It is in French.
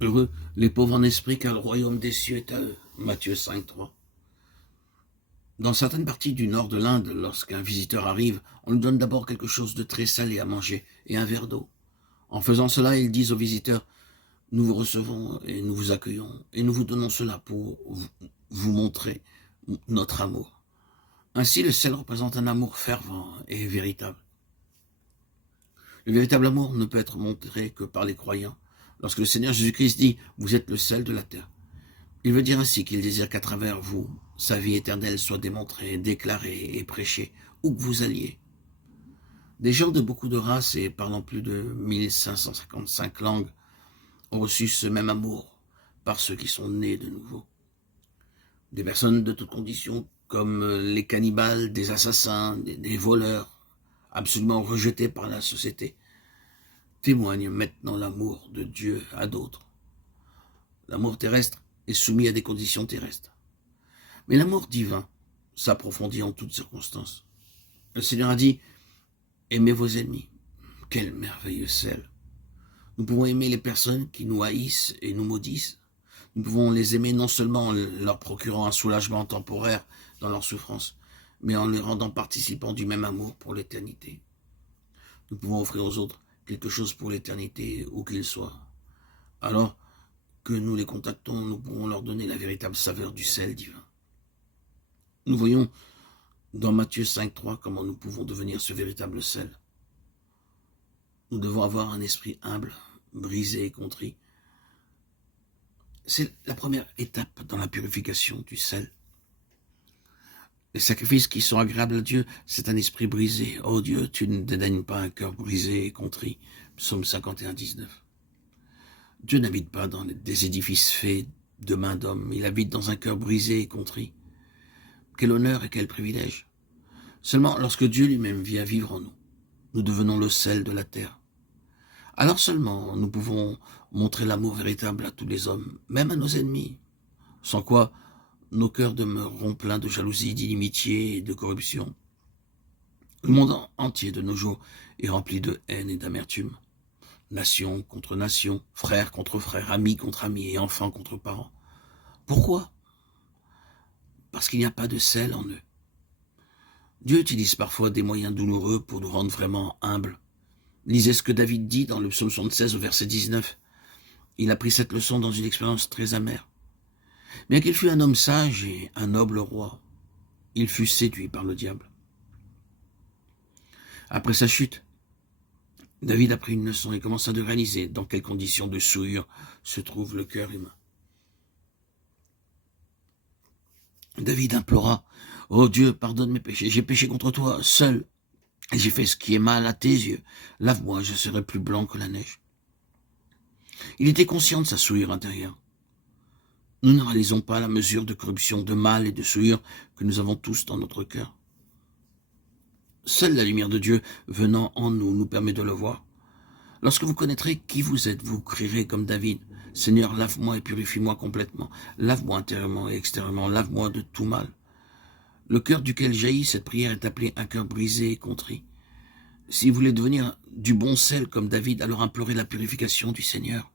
Heureux les pauvres en esprit, car le royaume des cieux est à eux. Matthieu 5, 3. Dans certaines parties du nord de l'Inde, lorsqu'un visiteur arrive, on lui donne d'abord quelque chose de très salé à manger et un verre d'eau. En faisant cela, ils disent aux visiteurs: nous vous recevons et nous vous accueillons, et nous vous donnons cela pour vous montrer notre amour. Ainsi, le sel représente un amour fervent et véritable. Le véritable amour ne peut être montré que par les croyants. Lorsque le Seigneur Jésus-Christ dit « Vous êtes le sel de la terre », il veut dire ainsi qu'il désire qu'à travers vous, sa vie éternelle soit démontrée, déclarée et prêchée, où que vous alliez. Des gens de beaucoup de races et parlant plus de 1555 langues ont reçu ce même amour par ceux qui sont nés de nouveau. Des personnes de toutes conditions, comme les cannibales, des assassins, des voleurs, absolument rejetés par la société, témoignent maintenant l'amour de Dieu à d'autres. L'amour terrestre est soumis à des conditions terrestres. Mais l'amour divin s'approfondit en toutes circonstances. Le Seigneur a dit « Aimez vos ennemis ». Quel merveilleux sel! Nous pouvons aimer les personnes qui nous haïssent et nous maudissent. Nous pouvons les aimer non seulement en leur procurant un soulagement temporaire dans leur souffrance, mais en les rendant participants du même amour pour l'éternité. Nous pouvons offrir aux autres quelque chose pour l'éternité, où qu'ils soient. Alors que nous les contactons, nous pourrons leur donner la véritable saveur du sel divin. Nous voyons dans Matthieu 5, 3 comment nous pouvons devenir ce véritable sel. Nous devons avoir un esprit humble, brisé et contrit. C'est la première étape dans la purification du sel. Les sacrifices qui sont agréables à Dieu, c'est un esprit brisé. Oh Dieu, tu ne dédaignes pas un cœur brisé et contrit. Psaume 51, 19. Dieu n'habite pas dans des édifices faits de mains d'hommes. Il habite dans un cœur brisé et contrit. Quel honneur et quel privilège. Seulement lorsque Dieu lui-même vient vivre en nous, nous devenons le sel de la terre. Alors seulement nous pouvons montrer l'amour véritable à tous les hommes, même à nos ennemis, sans quoi nos cœurs demeureront pleins de jalousie, d'inimitié et de corruption. Le monde entier de nos jours est rempli de haine et d'amertume. Nation contre nation, frère contre frère, ami contre ami et enfant contre parents. Pourquoi? Parce qu'il n'y a pas de sel en eux. Dieu utilise parfois des moyens douloureux pour nous rendre vraiment humbles. Lisez ce que David dit dans le psaume 76 au verset 19. Il a pris cette leçon dans une expérience très amère. Bien qu'il fût un homme sage et un noble roi, il fut séduit par le diable. Après sa chute, David a pris une leçon et commença de réaliser dans quelles conditions de souillure se trouve le cœur humain. David implora: « Oh Dieu, pardonne mes péchés, j'ai péché contre toi seul, et j'ai fait ce qui est mal à tes yeux. Lave-moi, je serai plus blanc que la neige. » Il était conscient de sa souillure intérieure. Nous ne réalisons pas la mesure de corruption, de mal et de souillure que nous avons tous dans notre cœur. Seule la lumière de Dieu venant en nous nous permet de le voir. Lorsque vous connaîtrez qui vous êtes, vous crierez comme David: « Seigneur, lave-moi et purifie-moi complètement. Lave-moi intérieurement et extérieurement, lave-moi de tout mal. » Le cœur duquel jaillit cette prière est appelé un cœur brisé et contrit. Si vous voulez devenir du bon sel comme David, alors implorez la purification du Seigneur.